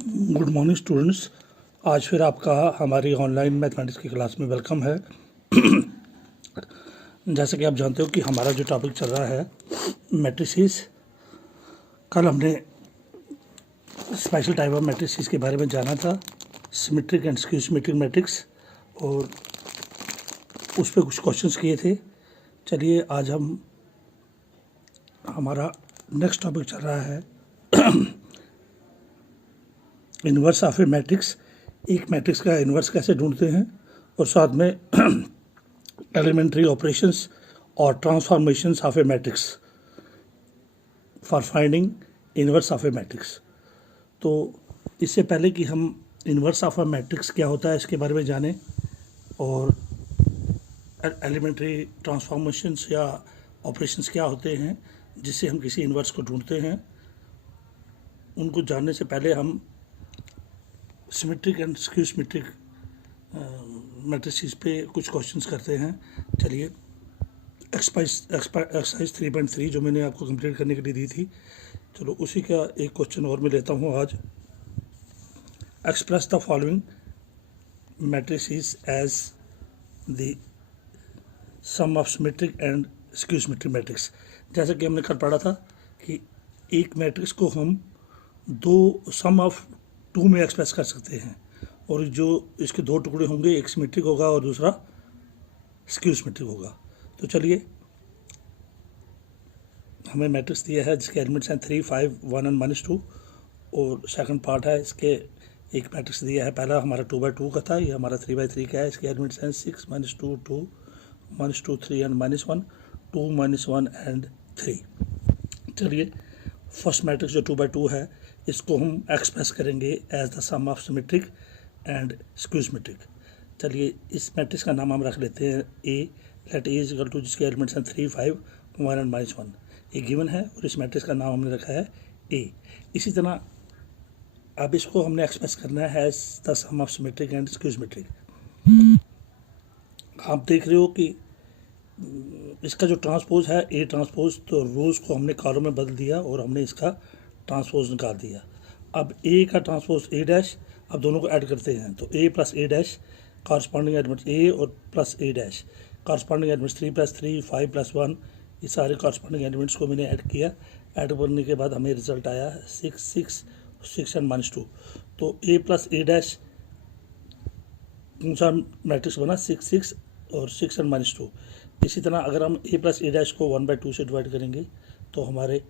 Good morning students. आज फिर आपका हमारी ऑनलाइन मैथमेटिक्स की क्लास में वेलकम है। जैसे कि आप जानते हो कि हमारा जो टॉपिक चल रहा है मैट्रिसेस। कल हमने स्पेशल टाइप ऑफ मैट्रिसेस के बारे में जाना था, symmetric and skew symmetric matrix, और उस पर कुछ क्वेश्चंस किए थे। चलिए आज हमारा नेक्स्ट टॉपिक चल रहा है इन्वर्स ऑफ ए मैट्रिक्स। एक मैट्रिक्स का इन्वर्स कैसे ढूंढते हैं, और साथ में एलिमेंट्री ऑपरेशंस और transformations of A matrix for finding inverse of A matrix. तो इससे पहले कि हम इन्वर्स ऑफ ए मैट्रिक्स क्या होता है इसके बारे में जानें, और एलिमेंट्री ट्रांसफॉर्मेशंस या ऑपरेशंस क्या होते हैं जिससे हम किसी इन्वर्स को ढूंढते हैं, उनको जानने से पहले हम symmetric and skew symmetric matrices पे कुछ क्वेश्चंस करते हैं। चलिए एक्सरसाइज 3.3 जो मैंने आपको कंप्लीट करने के लिए दी थी, चलो उसी का एक क्वेश्चन और मैं लेता हूँ आज। Express the following matrices as the sum of symmetric and skew symmetric matrix. जैसा कि हमने कल पढ़ा था कि एक मैट्रिक्स को हम दो सम ऑफ 2 में एक्सप्रेस कर सकते हैं, और जो इसके दो टुकड़े होंगे, एक सिमेट्रिक होगा और दूसरा स्क्यू सिमेट्रिक होगा। तो चलिए, हमें मैट्रिक्स दिया है जिसके एलिमेंट्स हैं 3, 5, 1 एंड -2, और सेकंड पार्ट है इसके एक मैट्रिक्स दिया है। पहला हमारा 2/2 का था, ये हमारा 3/3 का है। इसके एलिमेंट्स हैं 6, -2, 2, -2, 3 एंड -1, 2, -1 एंड 3। चलिए, फर्स्ट मैट्रिक्स जो 2/2 है इसको हम एक्सप्रेस करेंगे as the sum of symmetric and skew symmetric. चलिए, इस मैट्रिक्स का नाम हम रख लेते हैं A. Let A is equal to, जिसके एलिमेंट्स हैं 3, 5, 1 एंड -1। ये गिवन है और इस मैट्रिक्स का नाम हमने रखा है ए। इसी तरह अब इसको हमने एक्सप्रेस करना है as the sum of symmetric and skew symmetric. आप देख रहे हो कि इसका जो ट्रांसपोज है ए ट्रांसपोज, तो रोज को हमने कॉलम में बदल दिया और हमने इसका ट्रांसपोज निकाल दिया। अब ए का ट्रांसपोज ए डैश, अब दोनों को ऐड करते हैं तो ए plus A dash corresponding elements ए और plus A dash corresponding elements 3 + 3, 5 + 1, ये सारे कॉरस्पॉन्डिंग एलिमेंट्स को मैंने ऐड किया। ऐड करने के बाद हमें रिजल्ट आया 6, 6, 6 एंड -2। तो ए प्लस ए डैश कौन सा मैट्रिक्स बना, 6, 6 और 6 एंड -2। इसी तरह अगर हम ए प्लस ए डैश को 1/2 से डिवाइड करेंगे तो हमारे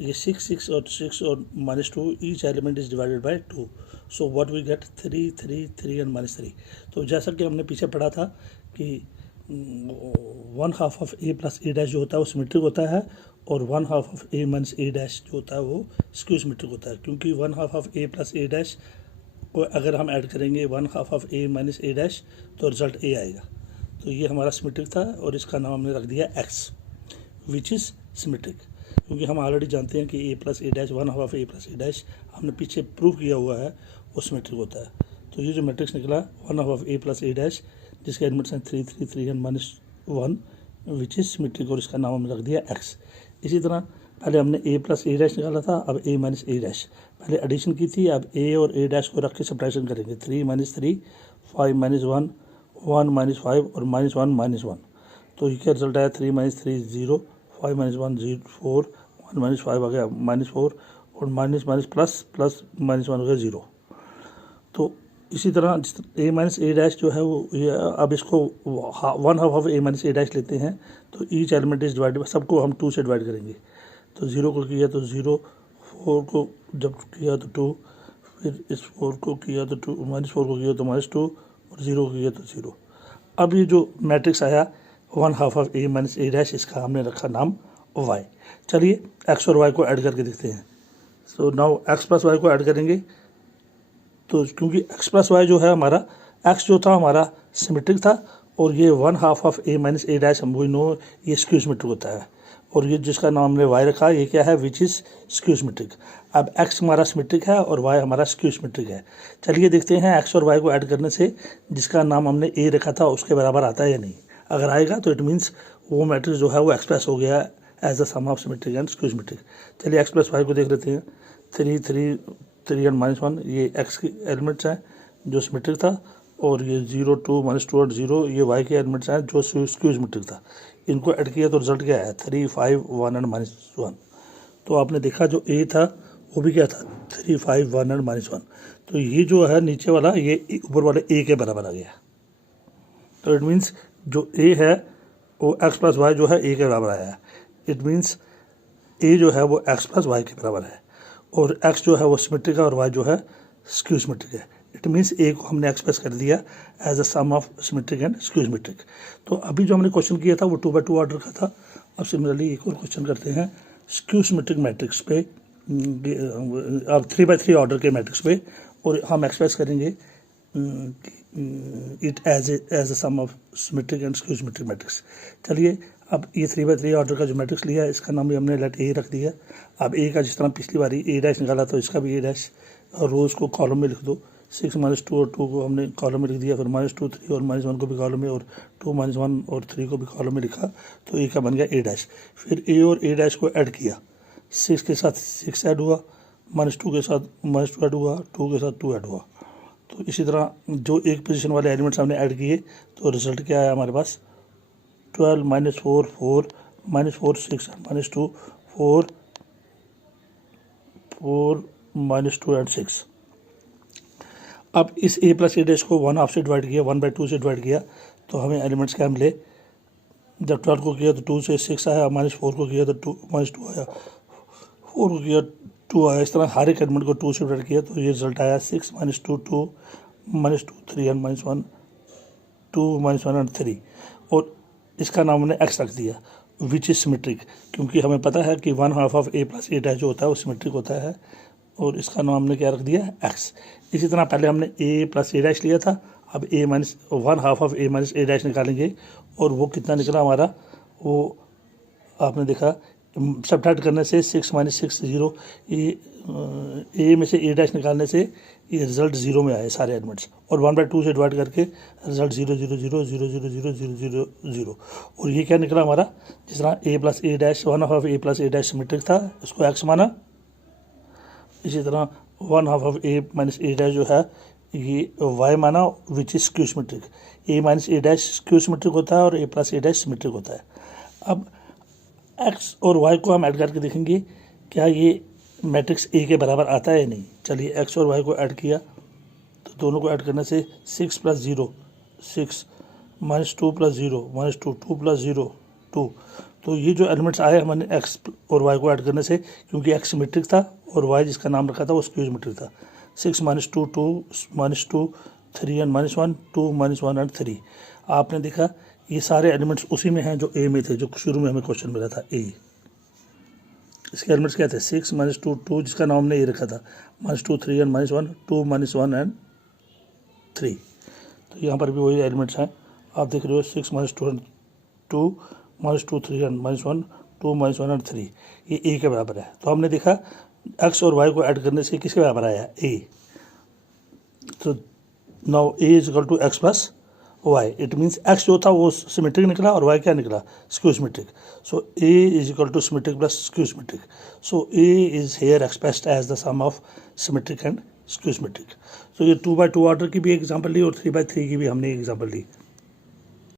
ये 6, 6 और 6 और -2, each element is divided by 2। So what we get 3, 3, 3 and -3। तो जैसा कि हमने पीछे पढ़ा था कि 1/2 of A plus A dash जो होता है वो सिमेट्रिक होता है, और 1/2 of A minus A dash जो होता है वो स्क्यू सिमेट्रिक होता है। क्योंकि 1/2 of A plus A dash को अगर हम ऐड करेंगे 1/2 of A minus A dash तो रिजल्ट ए आएगा। तो ये हमारा सिमेट्रिक था और इसका नाम हमने रख दिया एक्स, विच इज़ सिमेट्रिक। क्योंकि हम ऑलरेडी जानते हैं कि A plus A dash 1/2 of A plus A dash हमने पीछे प्रूव किया हुआ है वो सिमेट्रिक होता है। तो ये जो मैट्रिक्स निकला 1/2 of A plus A dash, जिसके एलिमेंट्स हैं 3, 3, 3 एंड -1, विच इज़ सिमेट्रिक, और इसका नाम हमने रख दिया एक्स। इसी तरह पहले हमने ए प्लस ए डैश निकाला था, अब ए माइनस ए डैश पहले एडिशन की थी, अब ए और ए डैश को रख के सब्ट्रैक्शन करेंगे। 3 - 3, 5 - 1, 1 - 5 और -1 -1। तो ये क्या रिजल्ट आया, 3 - 3 0, 5 - 1 0, 4, 1 - 5 आ गया -4, और माइनस माइनस प्लस प्लस -1 हो गया 0। तो इसी तरह ए माइनस ए डैश जो है वो अब इसको 1/2 of A minus A dash लेते हैं, तो ईच एलिमेंट इज डिवाइडेड, सबको हम 2 से डिवाइड करेंगे। तो 0 को किया तो 0, 4 को जब किया तो 2, फिर इस 4 को किया तो 2, -4 को किया तो -2, और 0 को किया तो 0। अब ये जो मैट्रिक्स आया 1/2 of A minus A dash, इसका हमने रखा नाम वाई। चलिए एक्स और वाई को ऐड करके देखते हैं। So now X plus Y को ऐड करेंगे, तो क्योंकि एक्स प्लस वाई जो है हमारा, एक्स जो था हमारा सिमेट्रिक था, और ये 1/2 of A minus A dash हम वो नो ये स्क्यू सिमेट्रिक होता है, और ये जिसका नाम हमने वाई रखा ये क्या है, विच इज़ स्क्यू सिमेट्रिक। अब एक्स हमारा सिमेट्रिक है और वाई हमारा स्क्यू सिमेट्रिक है। चलिए देखते हैं एक्स और वाई को ऐड करने से जिसका नाम हमने ए रखा था उसके बराबर आता है या नहीं। अगर आएगा तो इट मीन्स वो मैट्रिक्स जो है वो एक्सप्रेस हो गया as the sum of symmetric and skew symmetric. चलिए एक्स प्लस वाई को देख लेते हैं। 3, 3 3 एंड -1 ये x के एलिमेंट्स हैं जो सिमेट्रिक था, और ये 0 2 -2 और 0 ये y के एलिमेंट्स हैं जो स्क्यू सिमेट्रिक था। इनको ऐड किया तो रिजल्ट क्या है 3 5 1 एंड -1। तो आपने देखा जो a था वो भी क्या था 3 5 1 एंड -1। तो ये जो है नीचे वाला ये ऊपर वाले a के बराबर आ गया। तो इट मीन्स जो a है वो x प्लस वाई जो है a के बराबर आया है। इट मीन्स a जो है वो x प्लस वाई के बराबर है, और x जो है वो सिमेट्रिक है और y जो है स्क्यू सिमेट्रिक है। इट मीन्स a को हमने एक्सप्रेस कर दिया as a sum of symmetric and skew symmetric. तो अभी जो हमने क्वेश्चन किया था वो 2x2 ऑर्डर का था। अब सिमिलरली एक और क्वेश्चन करते हैं स्क्यू सिमेट्रिक मैट्रिक्स पे, अब 3x3 ऑर्डर के मैट्रिक्स पे, और हम एक्सप्रेस करेंगे it as a sum of symmetric and skew symmetric matrix. चलिए अब ये 3x3 ऑर्डर का जो मैट्रिक्स लिया है इसका नाम भी हमने लेट ए रख दिया। अब ए का जिस तरह पिछली बारी a डैश निकाला तो इसका भी a डैश, और रोज़ को कॉलम में लिख दो। 6 -2 और 2 को हमने कॉलम में लिख दिया, फिर -2 3 और -1 को भी कॉलम में, और 2 -1 और 3 को भी कॉलम में लिखा, तो ए का बन गया a डैश। फिर a और a डैश को ऐड किया, 6 के साथ 6 ऐड हुआ, -2 के साथ -2 ऐड हुआ, 2 के साथ 2 ऐड हुआ। तो इसी तरह जो एक पोजीशन वाले एलिमेंट्स हमने ऐड किए तो रिजल्ट क्या आया हमारे पास 12 -4 4 -4 6 -2 4 4 -2 एंड 6। अब इस a प्लस a डैश को 1/2 से डिवाइड किया, 1/2 से डिवाइड किया, तो हमें एलिमेंट्स क्या मिले। जब 12 को किया तो 2 से 6 आया, -4 को किया तो 2 -2 आया, 4 को किया 2 आया। इस तरह हर एक एलिमेंट को 2 से डिवाइड किया तो ये रिजल्ट आया 6 -2 2 -2 3 एंड -1 2 -1 एंड 3। और इसका नाम हमने x रख दिया विच इज सिमेट्रिक, क्योंकि हमें पता है कि 1/2 of a plus a dash जो होता है वो सिमेट्रिक होता है, और इसका नाम हमने क्या रख दिया x। इसी तरह पहले हमने a प्लस a डैश लिया था, अब a minus 1/2 of a minus a dash निकालेंगे, और वो कितना निकला हमारा, वो आपने देखा सब्ट्रैक्ट करने से 6 - 6 0, ये a में से a डैश निकालने से ये रिजल्ट 0 में आए सारे एलिमेंट्स, और 1/2 से डिवाइड करके रिजल्ट 0 0 0 0 0 0 0 0 0। और ये क्या निकला हमारा, जिस तरह a plus a dash 1/2 a plus a dash symmetric था, इसको x माना। इसी तरह 1/2 of a minus a dash जो है ये y माना which is skew symmetric. a minus a dash skew symmetric होता है और a plus a dash symmetric होता है। अब x और y को हम ऐड करके देखेंगे क्या ये मैट्रिक्स a के बराबर आता है या नहीं। चलिए x और y को ऐड किया तो दोनों को ऐड करने से 6 + 0 6 -2 + 0 -2 2 + 0 2। तो ये जो एलिमेंट्स आए हमने x और y को ऐड करने से, क्योंकि x सिमेट्रिक था और y जिसका नाम रखा था वो स्क्यू सिमेट्रिक था। 6 -2 2 -2 3 एंड -1 2 -1 एंड 3। आपने देखा ये सारे एलिमेंट्स उसी में हैं जो a में थे, जो शुरू में हमें क्वेश्चन मिला था a। इसके एलिमेंट्स क्या थे 6 -2 2 जिसका नाम हमने ये रखा था, -2 3 एंड -1 2 -1 एंड 3। तो यहाँ पर भी वही एलिमेंट्स हैं, आप देख रहे हो 6 -2 2 -2 3 एंड -1 2 -1 एंड 3, ये a के बराबर है। तो हमने देखा x और y को ऐड करने से किसके बराबर आया a। तो now a is equal to x plus y। It means x जो था वो सिमेट्रिक निकला और y क्या निकला skew symmetric. So a is equal to symmetric plus skew symmetric. So a is here expressed as the sum of symmetric and skew symmetric. So ये 2x2 order की भी एग्जांपल ली और 3x3 की भी हमने एग्जांपल ली।